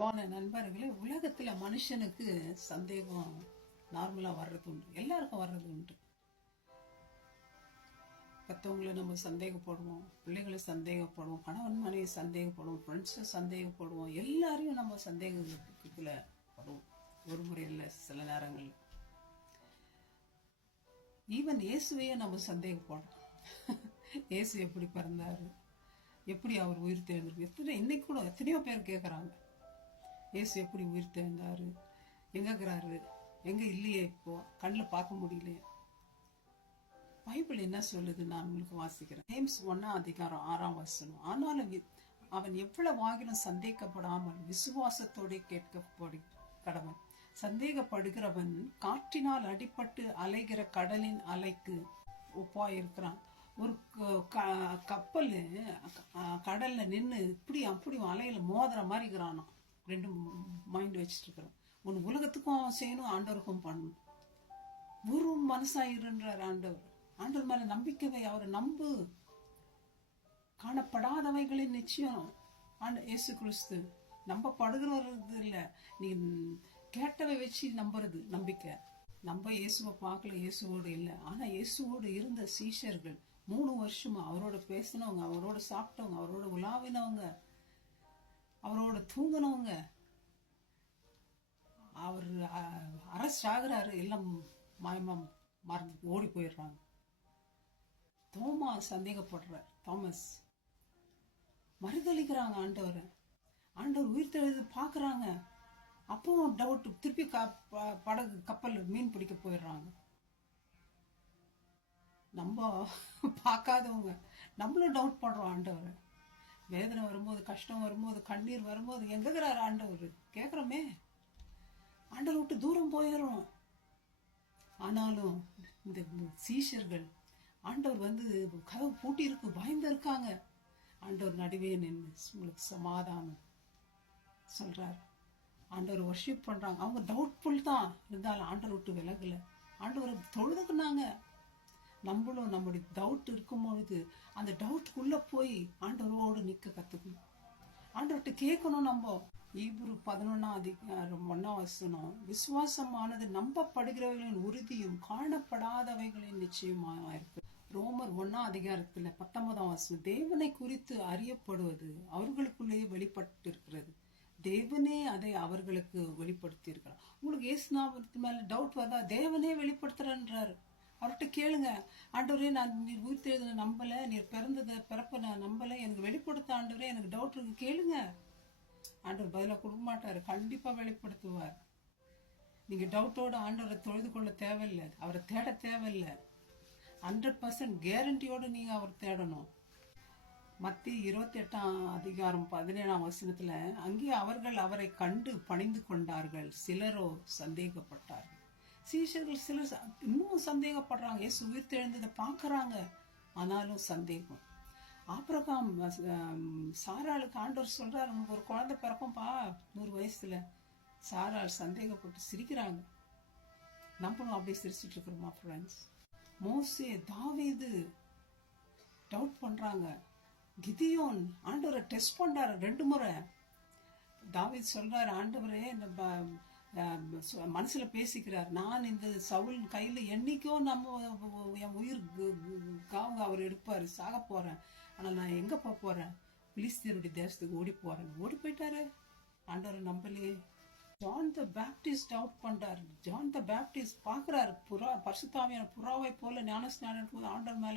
அன்பான நண்பர்களே, உலகத்துல மனுஷனுக்கு சந்தேகம் நார்மலா வர்றது உண்டு, எல்லாருக்கும் வர்றது உண்டு. மற்றவங்களை நம்ம சந்தேகப்படுவோம், பிள்ளைகளை சந்தேகப்படுவோம், கணவன் மனைவி சந்தேகப்படுவோம், ஃப்ரெண்ட்ஸை சந்தேகப்படுவோம், எல்லாரையும் நம்ம சந்தேகத்துல படுவோம். ஒரு முறை இல்லை, சில நேரங்கள் ஈவன் இயேசுவையே நம்ம சந்தேகப்படுறோம். இயேசு எப்படி பிறந்தாரு, எப்படி அவர் உயிர் தேர்ந்திருக்கு, இன்னைக்கு கூட எத்தனையோ பேர் கேட்குறாங்க, இயேசு எப்படி உயிர் தேர்ந்தாரு, எங்கிறாரு, எங்க இல்லையே, இப்போ கண்ணில் பார்க்க முடியலையே. பைபிள் என்ன சொல்லுது, நான் உங்களுக்கு வாசிக்கிறேன். ஜேம்ஸ் 1:6 ஆனாலும் அவன் எவ்வளவு ஆகிலும் சந்தேகப்படாமல் விசுவாசத்தோட கேட்கப்படு கடவன். சந்தேகப்படுகிறவன் காற்றினால் அடிபட்டு அலைகிற கடலின் அலைக்கு ஒப்பாயிருக்கிறான். ஒரு கப்பல் கடல்ல நின்று இப்படி அப்படி அலையில மோதுற மாதிரிக்கிறானோ. ரெண்டு மைண்ட் வச்சுட்டு இருக்கிறோம். ஒன்று உலகத்துக்கும் அவன் செய்யணும், ஆண்டவருக்கும் பண்ணணும். ஒரு மனசாயிருன்றார் ஆண்டவர். ஆண்டவர் மேல நம்பிக்கை, அவரை நம்பு. காணப்படாதவைகளின் நிச்சயம் இயேசு கிறிஸ்து. நம்பப்படுகிறது இல்லை, நீ கேட்டவை வச்சு நம்புறது நம்பிக்கை. நம்ம இயேசுவை பார்க்கல, இயேசுவோடு இல்லை. ஆனா இயேசுவோடு இருந்த சீஷர்கள் 3 வருஷமா அவரோட பேசினவங்க, அவரோட சாப்பிட்டவங்க, அவரோட உலாவினவங்க, அவரோட தூங்கினவங்க. அவர் அரெஸ்ட் ஆகுறாரு, எல்லாம் மாயமா மறந்து ஓடி போயிடுறாங்க. தோமா சந்தேகப்படுற தாமஸ் மறுதளிக்கிறாங்க ஆண்டவர். ஆண்டவர் உயிர் தெழுது பாக்குறாங்க. அப்போ டவுட், திருப்பி படகு கப்பல் மீன் பிடிக்க போயிடுறாங்க. நம்ம பார்க்காதவங்க நம்மளும் டவுட் பண்றோம் ஆண்டவர். வேதனை வரும்போது, கஷ்டம் வரும்போது, கண்ணீர் வரும்போது எங்கிறாரு ஆண்டவர் கேட்குறோமே. ஆண்டவர் விட்டு தூரம் போயிடும். ஆனாலும் இந்த சீஷர்கள் ஆண்டவர் கதவு பூட்டி இருக்கு, பயந்து இருக்காங்க. ஆண்டவர் நடுவே நின்று உங்களுக்கு சமாதானம் சொல்றாரு. ஆண்டவர் வர்ஷிப் பண்றாங்க. அவங்க டவுட்ஃபுல் தான் இருந்தாலும் ஆண்டவர் விட்டு விலகல. ஆண்டவர் தொழுதுக்குனாங்க. நம்மளும் நம்முடைய டவுட் இருக்கும்பொழுது அந்த டவுட்டுக்குள்ள போய் ஆண்டவரோடு நிக்க கத்துக்கணும். ஆண்டவர்கிட்ட கேட்கணும். நம்ம ஈப்ரு 11:1 விசுவாசமானது நம்பப்படுகிறவர்களின் உறுதியும் காணப்படாதவைகளின் நிச்சயமாக இருக்கு. ரோமர் 1:19 தேவனை குறித்து அறியப்படுவது அவர்களுக்குள்ளேயே வெளிப்பட்டு இருக்கிறது. தேவனே அதை அவர்களுக்கு வெளிப்படுத்தி இருக்கிறார். உங்களுக்கு இயேசுநாமத்து மேல டவுட் வந்தா தேவனே வெளிப்படுத்துறாரு. அவர்கிட்ட கேளுங்க, ஆண்டவரே நான் நீர் உயிர் தேர்தலை நம்பல, நீர் பிறப்ப நான் நம்பல, எனக்கு வெளிப்படுத்த ஆண்டவரே, எனக்கு டவுட் இருக்கு, கேளுங்க. ஆண்டவர் பதிலா கொடுக்க மாட்டாரு, கண்டிப்பா வெளிப்படுத்துவார். நீங்க டவுட்டோட ஆண்டவரை தொழுது கொள்ள தேவையில்லை, அவரை தேட தேவையில்லை. 100% கேரண்டியோடு நீங்க அவர் தேடணும். மத்திய 28:17 அங்கே அவர்கள் அவரை கண்டு பணிந்து கொண்டார்கள், சிலரோ சந்தேகப்பட்டார்கள். சீஷர்கள் சிலர் இன்னும் சந்தேகப்படுறாங்க. இயேசு உயிர் தெழுந்ததை பார்க்கறாங்க, ஆனாலும் சந்தேகம். ஆபிரகாம் சாராளுக்கு ஆண்டவர் சொல்றாரு, உங்களுக்கு ஒரு குழந்தை பிறக்கும்பா 100 வயசுல. சாராள் சந்தேகப்பட்டு சிரிக்கிறாங்க. நம்மளும் அப்படியே சிரிச்சிட்டு இருக்கிறோமா ஃப்ரெண்ட்ஸ்? மோசே, தாவீது டவுட் பண்றாங்க. கிதியோன் ஆண்டவரை டெஸ்ட் பண்றாரு 2 முறை. தாவீது சொல்றாரு, ஆண்டவரே மனசுல பேசிக்கிறார், நான் இந்த சவுல் கையில என்னைக்கோ நம்ம என் உயிர் அவர் எடுப்பாரு, சாக போறேன், ஆனா நான் எங்க போறேன், பிலிஸ்தீனுடைய தேசத்துக்கு ஓடி போறேன். ஓடி போயிட்டாரு. ஆண்டவர் நம்பலையே. ஜான் த பேப்டிஸ்ட் டவுட் பண்றாரு. ஜான் த பேப்டிஸ்ட் பாக்குறாரு, பரிசுத்தாவியான புறாவை போல ஞானஸ்நானம் போது ஆண்டவர் மேல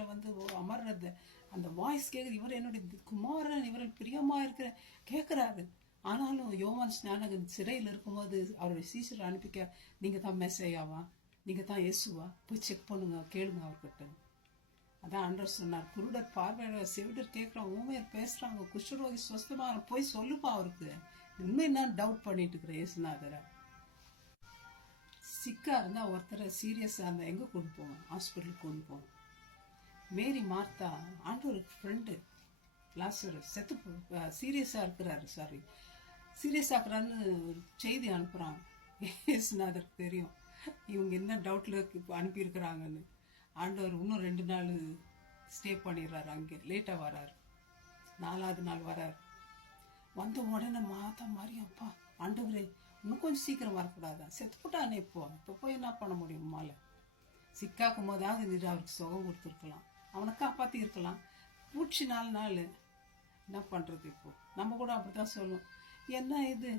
அமர்றது. அந்த வாய்ஸ் கேக்குது, இவர் என்னுடைய குமாரன், இவரில் பிரியமா இருக்கிற கேக்குறாரு. ஆனாலும் யோவான் ஸ்நானகன் சிறையில் இருக்கும்போது அவருடைய சீசரை அனுப்பிக்க, நீங்க தான் மெசேயாவா, நீங்க தான் இயேசுவா, போய் செக் பண்ணுங்க, கேளுங்க அவர்கிட்ட. அதான் ஆண்டவர் சொன்னார், குருடர் பார்வையாளர், செவிடர் கேட்கிறான், ஊமையர் பேசுறாங்க, குஷ்டரோகி சொஸ்தமா, போய் சொல்லுப்பா அவருக்கு. உண்மை நான் டவுட் பண்ணிட்டு இருக்கிறேன் இயேசுநாதரை. சிக்கா இருந்தா ஒருத்தரை சீரியஸா இருந்தா எங்க கொண்டு போவோம்? ஹாஸ்பிட்டலுக்கு கொண்டு போவோம். மேரி மார்த்தா ஆண்டவருக்கு ஃப்ரெண்டு, லாசரஸ் செத்து சீரியஸா இருக்கிறாரு, சீரியஸ் ஆக்குறான்னு செய்தி அனுப்புறாங்க. இயேசுநாதருக்கு தெரியும் இவங்க என்ன டவுட்ல அனுப்பியிருக்கிறாங்கன்னு. ஆண்டவர் இன்னும் 2 நாள் ஸ்டே பண்ணிடுறாரு, அங்கே லேட்டா வராரு. 4வது நாள் வராரு. வந்த உடனே மாதா மரியம், அப்பா ஆண்டவரே இன்னும் கொஞ்சம் சீக்கிரம் வரக்கூடாதா, செத்து போட்டானே இப்போ போய் என்ன பண்ண முடியும், மாலை சிக்காக்கும் போதாவது நீர் அவருக்கு சுகம் கொடுத்துருக்கலாம், அவனை காப்பாற்றி இருக்கலாம். பூச்சி 4 நாள் என்ன பண்ணுறது? இப்போ நம்ம கூட அப்படி தான் சொல்லுவோம், என்ன இது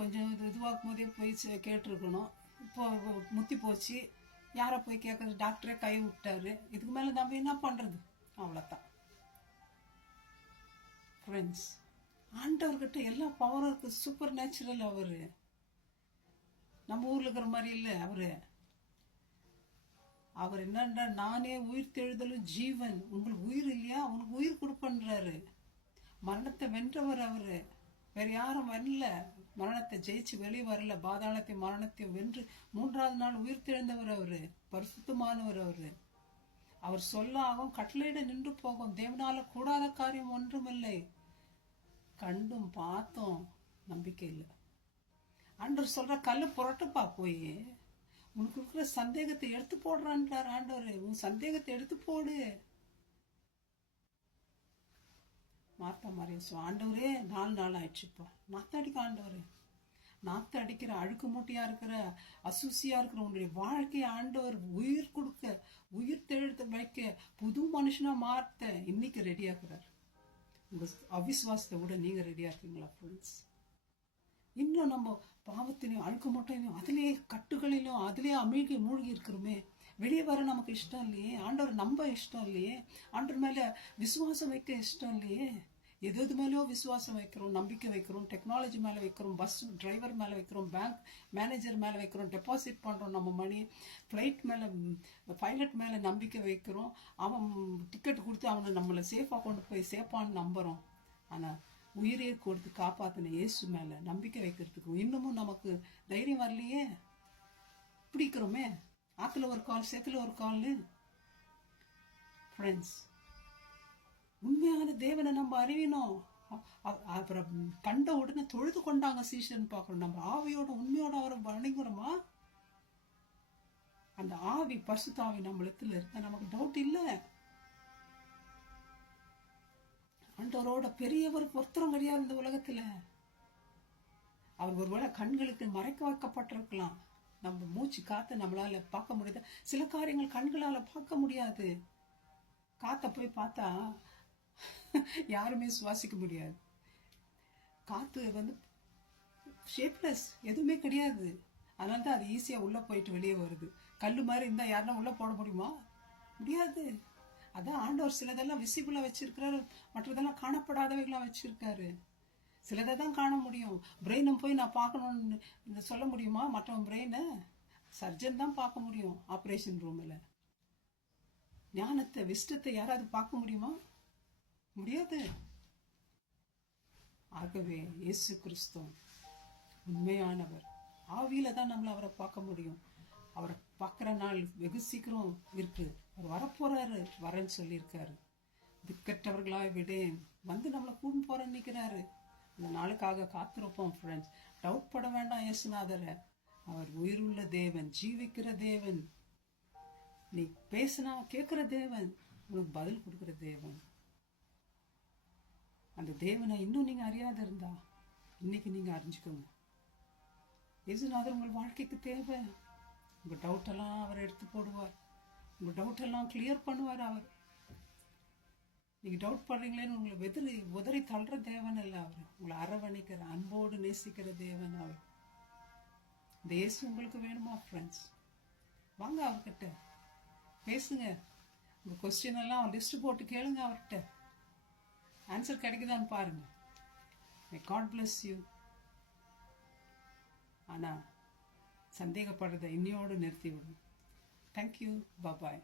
கொஞ்சம் இதுவாக்கும் போதே போய் கேட்டிருக்கணும், இப்போ முத்தி போச்சு, யாரை போய் கேட்குறது, டாக்டரே கை விட்டாரு, இதுக்கு மேலே நம்ம என்ன பண்ணுறது? அவ்வளோதான் ஃப்ரெண்ட்ஸ். ஆண்டவர்கிட்ட எல்லா பவரும் இருக்குது, சூப்பர் நேச்சுரல். அவர் நம்ம ஊரில் இருக்கிற மாதிரி இல்லை. அவர் என்னன்னா, நானே உயிர் தெழுதலும் ஜீவன், உங்களுக்கு உயிர் இல்லையா, உனக்கு உயிர் கொடுப்பன்றாரு. மரணத்தை வென்றவர் அவரு, வேற யாரும் வரல. மரணத்தை ஜெயிச்சு வெளியே வரல, பாதாளத்தை மரணத்தை வென்று 3ஆவது நாள் உயிர் தெழுந்தவர் அவரு, பரிசுத்தமானவர் அவரு. அவர் சொல்ல ஆகும், கட்டளையிட நின்று போகும், தேவனால கூடாத காரியம் ஒன்றுமில்லை. கண்டும் பார்த்தோம், நம்பிக்கை இல்லை. ஆண்டவர் சொல்ற, கல்லு புரட்டுப்பா, போய் உனக்கு இருக்கிற சந்தேகத்தை எடுத்து போடுறான்றார் ஆண்டவர். உன் சந்தேகத்தை எடுத்து போடு. மார்த்தா மரியம், ஆண்டவரே 4 நாள் ஆயிடுச்சுப்பா, நாத்த அடிக்க ஆண்டவரே, நாத்த அடிக்கிற அழுக்கு மூட்டையா இருக்கிற அசூசியா இருக்கிற உன்னுடைய வாழ்க்கையை ஆண்டவர் உயிர் கொடுக்க, உயிர் தெழுத்து வைக்க, புது மனுஷனா மாற்ற இன்னைக்கு ரெடியா இருக்கிறார். உங்க அவிசுவாசத்தை விட நீங்க ரெடியா இருக்கீங்களா ஃப்ரெண்ட்ஸ்? இன்னும் நம்ம பாவத்திலையும் அழுக்கு மூட்டையிலும் அதிலே கட்டுகளிலும் அதிலே மூழ்கி இருக்கிறோமே, வெளியே வர நமக்கு இஷ்டம் இல்லையே, ஆண்டவர் நம்ப இஷ்டம் இல்லையே, ஆண்டவர் மேல விசுவாசம் வைக்க இஷ்டம் இல்லையே. எது மேலேயோ விசுவாசம் வைக்கிறோம், நம்பிக்கை வைக்கிறோம், டெக்னாலஜி மேலே வைக்கிறோம், பஸ் டிரைவர் மேலே வைக்கிறோம், பேங்க் மேனேஜர் மேலே வைக்கிறோம், டெபாசிட் பண்ணுறோம் நம்ம மணி, ஃப்ளைட் மேலே, பைலட் மேலே நம்பிக்கை வைக்கிறோம், அவன் டிக்கெட் கொடுத்து அவனை நம்மளை சேஃபாக கொண்டு போய் சேஃபான்னு நம்புகிறோம். ஆனால் உயிரே கொடுத்து காப்பாற்றின இயேசு மேலே நம்பிக்கை வைக்கிறதுக்கு இன்னமும் நமக்கு தைரியம் வரலையே. பிடிக்கிறோமே, ஆற்றுல ஒரு கால், சேத்துல ஒரு கால். ஃப்ரெண்ட்ஸ், உண்மையான தேவனை நம்ம அறிவினோம். அப்புறம் கண்ட உடனே தொழுது கொண்டாங்க சீஷன் பார்க்கணும். நம்ம ஆவியோட உண்மையோட அவரை வணங்குறோமா? அந்த ஆவி, பரிசுத்த ஆவி நம்மளத்துல இருக்க நமக்கு டவுட் இல்லை. ஆண்டவரோட பெரியவர் ஒருத்தரும் கிடையாது இந்த உலகத்துல. அவர் ஒருவேளை கண்களுக்கு மறைக்க வைக்கப்பட்டிருக்கலாம். நம்ம மூச்சு காத்த நம்மளால பார்க்க முடியாது, சில காரியங்கள் கண்களால பார்க்க முடியாது. காத்த போய் பார்த்தா யாருமே சுவாசிக்க முடியாது. காத்து ஷேப்லெஸ், எதுவுமே கிடையாது. அதனால தான் அது ஈஸியா உள்ள போயிட்டு வெளியே வருது. கல்லு மாதிரி இருந்தா யாருன்னா உள்ள போட முடியுமா? முடியாது. அதான் ஆண்டவர் சிலதெல்லாம் விசிபிளா வச்சிருக்கிறாரு, மற்றதெல்லாம் காணப்படாதவைகளா வச்சிருக்காரு. சிலதை தான் காண முடியும். பிரெயினை போய் நான் பார்க்கணும்னு சொல்ல முடியுமா? மற்றவன் பிரெயினை சர்ஜன் தான் பார்க்க முடியும் ஆப்ரேஷன் ரூமில். ஞானத்தை, விஸ்டத்தை யாராவது பார்க்க முடியுமா? முடியாது. ஆகவே இயேசு கிறிஸ்து உண்மையானவர். ஆவியில தான் நம்மள அவரை பார்க்க முடியும். அவரை பார்க்குற நாள் வெகு சீக்கிரம் இருக்கு. அவர் வரப்போறாரு, வரேன்னு சொல்லியிருக்காரு. திக்கற்றவர்களாய் விடேன், நம்மளை கூண்டு போறேன்னு நிற்கிறாரு. இந்த நாளுக்காக காத்திருப்போம் ஃப்ரெண்ட்ஸ். டவுட் பட வேண்டாம் இயேசுநாதரை. அவர் உயிருள்ள தேவன், ஜீவிக்கிற தேவன், நீ பேசினா கேட்கிற தேவன், உனக்கு பதில் கொடுக்கிற தேவன். அந்த தேவனை இன்னும் நீங்க அறியாத இருந்தா இன்னைக்கு நீங்க அறிஞ்சுக்கோங்க. இயேசுநாதர் உங்கள் வாழ்க்கைக்கு தேவை. உங்க டவுட் எல்லாம் அவர் எடுத்து போடுவார். உங்க டவுட் எல்லாம் கிளியர் பண்ணுவார் அவர். நீங்க டவுட் பண்றீங்களேன்னு உங்களை உதறி தள்ளுற தேவன் இல்லை அவர். உங்களை அரவணைக்கிற, அன்போடு நேசிக்கிற தேவன் அவர். இந்த இயேசு உங்களுக்கு வேணுமா ஃப்ரெண்ட்ஸ்? வாங்க அவர்கிட்ட பேசுங்க. உங்க கொஸ்டின் எல்லாம் லிஸ்ட் போட்டு கேளுங்க அவர்கிட்ட. ஆன்சர் கிடைக்குதான்னு பாருங்க. May God bless you. ஆனா சந்தேகப்படுறதை இன்னையோடு நிறுத்தி விடும். தேங்க்யூ, பாய்.